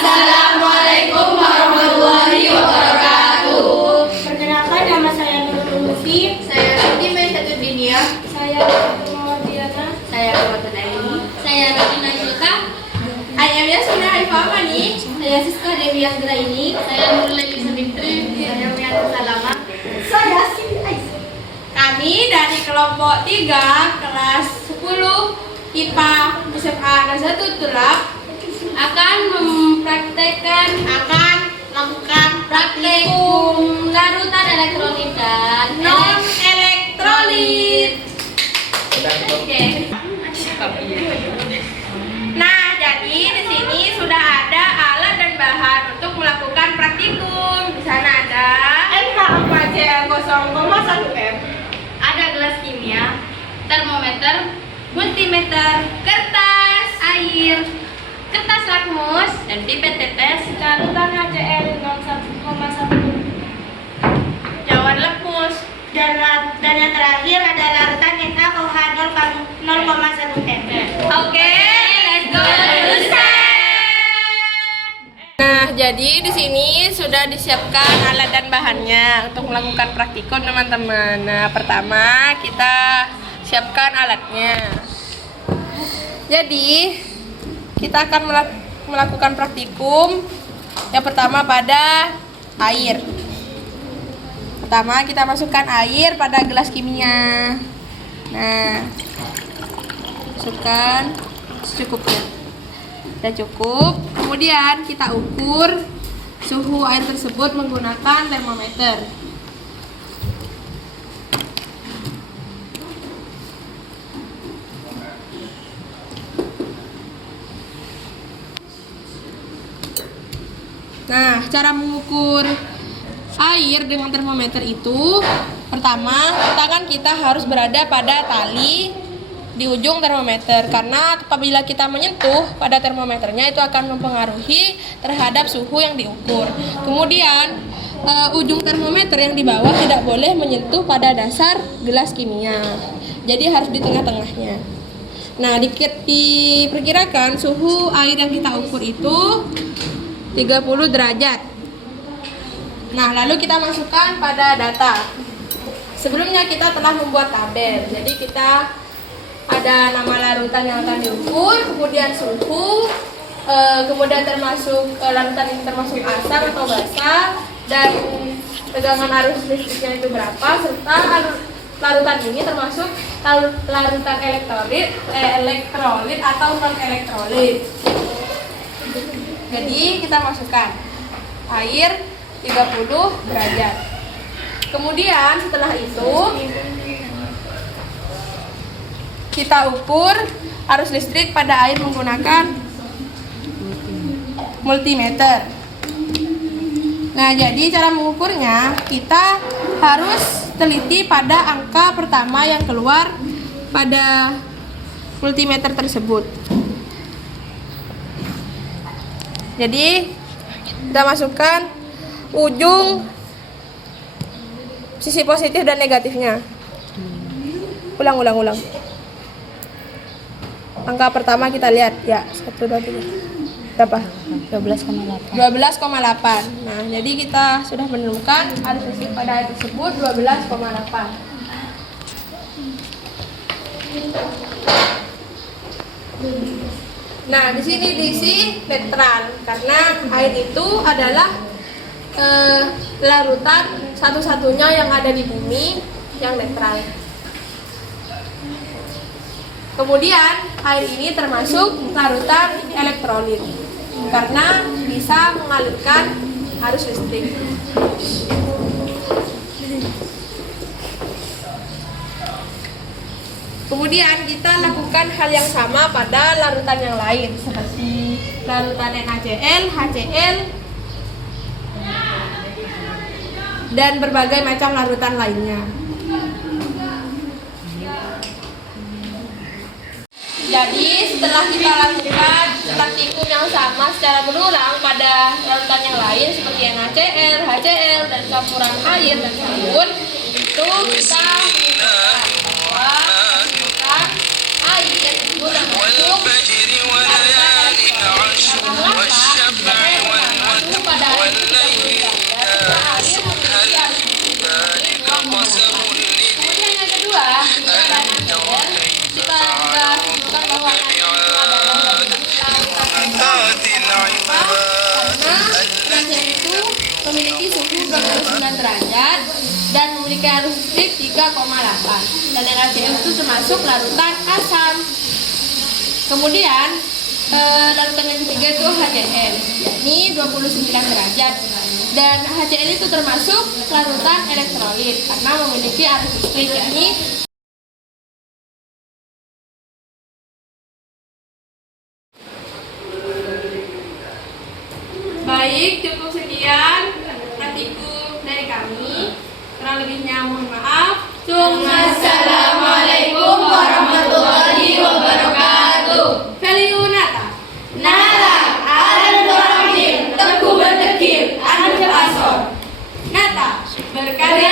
Assalamualaikum warahmatullahi wabarakatuh. Perkenalkan, nama saya Nurul Lutfi. Saya Rudy Maisatuddiniyah. Saya Fatul Mawardiana. Saya Fatul Aini. Saya Radina Julka. I am Yasmina Haifamani. Saya Siska Dewi Anggraini. Saya Nurul Sabitri. Saya Mianti Salama. Saya Siti Aisyah. Kami dari kelompok 3 kelas 10 IPA SMA Negeri 1 Tulak akan melakukan praktikum larutan elektrolit dan non elektrolit. Oke. Nah, jadi di sini sudah ada alat dan bahan untuk melakukan praktikum. Di sana ada NH4CL 0,1M. ada gelas kimia, termometer, multimeter, kertas, air, kertas lakmus, dan pipet tetes, Larutan HCl 0,1. cawan lakmus. Dan yang terakhir ada larutan NaOH 0,1M. Oke, let's go to step. Nah, jadi di sini sudah disiapkan alat dan bahannya untuk melakukan praktikum, teman-teman. Nah, pertama kita siapkan alatnya. Jadi, kita akan melakukan praktikum yang pertama pada air. Pertama kita masukkan air pada gelas kimia. Nah, masukkan secukupnya. Sudah cukup. Kemudian kita ukur suhu air tersebut menggunakan termometer. Nah, cara mengukur air dengan termometer itu, pertama, tangan kita harus berada pada tali di ujung termometer, karena apabila kita menyentuh pada termometernya itu akan mempengaruhi terhadap suhu yang diukur. Kemudian ujung termometer yang di bawah tidak boleh menyentuh pada dasar gelas kimia, jadi harus di tengah-tengahnya. Nah, diperkirakan suhu air yang kita ukur itu 30 derajat. Nah, lalu kita masukkan pada data. Sebelumnya kita telah membuat tabel, jadi kita ada nama larutan yang akan diukur, kemudian suhu, kemudian termasuk larutan ini termasuk asam atau basah, dan tegangan arus listriknya itu berapa, serta larutan ini termasuk larutan elektrolit atau non elektrolit. Jadi kita masukkan air 30 derajat. Kemudian setelah itu kita ukur arus listrik pada air menggunakan multimeter. Nah, jadi cara mengukurnya kita harus teliti pada angka pertama yang keluar pada multimeter tersebut. Jadi kita masukkan ujung sisi positif dan negatifnya. Ulang. Angka pertama kita lihat ya, 1, 2, 3. Berapa? 12,8. 12,8. Nah, jadi kita sudah menemukan arus listrik pada air tersebut 12,8. Nah, di sini diisi netral karena air itu adalah larutan satu-satunya yang ada di bumi yang netral. Kemudian air ini termasuk larutan elektrolit karena bisa mengalirkan arus listrik. Kemudian kita lakukan hal yang sama pada larutan yang lain seperti larutan NaCl, HCl, dan berbagai macam larutan lainnya. Jadi setelah kita lakukan praktikum yang sama secara berulang pada larutan yang lain seperti NaCl, HCl, dan campuran air dan sabun, itu kita menemukan bahwa air yang tersebut termasuk larutan elektrolit. memiliki suhu 29 derajat dan memiliki arus listrik 3,8. Dan NaCl itu termasuk larutan asam. Kemudian larutan yang ketiga itu HCl, yakni 29 derajat. Dan HCl itu termasuk larutan elektrolit karena memiliki arus listrik, yakni baik, cukup sekian praktikum dari kami. Kurang lebihnya mohon maaf. Assalamualaikum warahmatullahi wabarakatuh. Value Nata. Nara, aran berhadir, teguh berdekir, anu pasor. Nata berkarya